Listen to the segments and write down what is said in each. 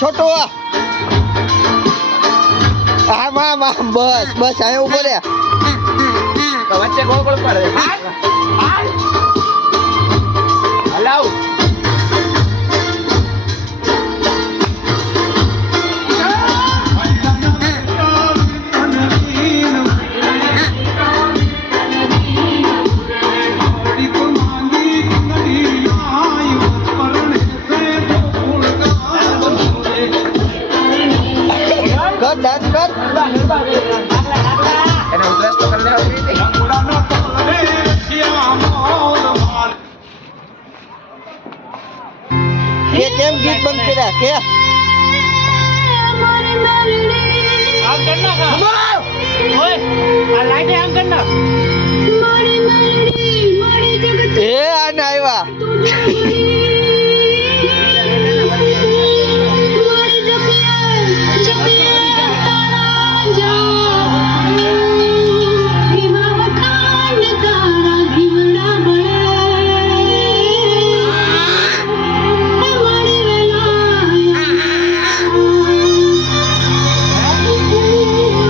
छोटो बस बस आए ऊपर है बच्चे गोल गोल पड़ रहे अलाउ डांस कर એને ઉધરસ તો કરી લેવા જોઈએ કે કેમ ગીત બંધ કર્યા કે આમ કર ના ઓય આ લાઈટ આમ કર ના એ આને આવ્યા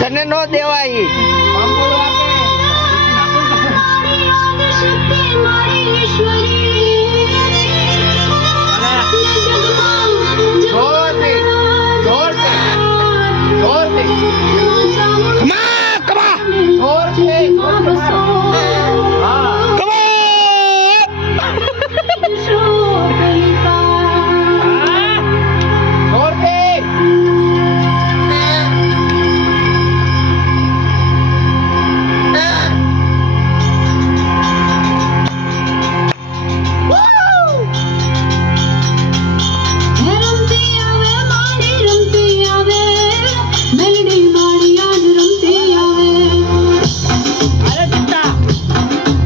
તને નો દેવાય જોરથી જોરથી જોરથી Come on!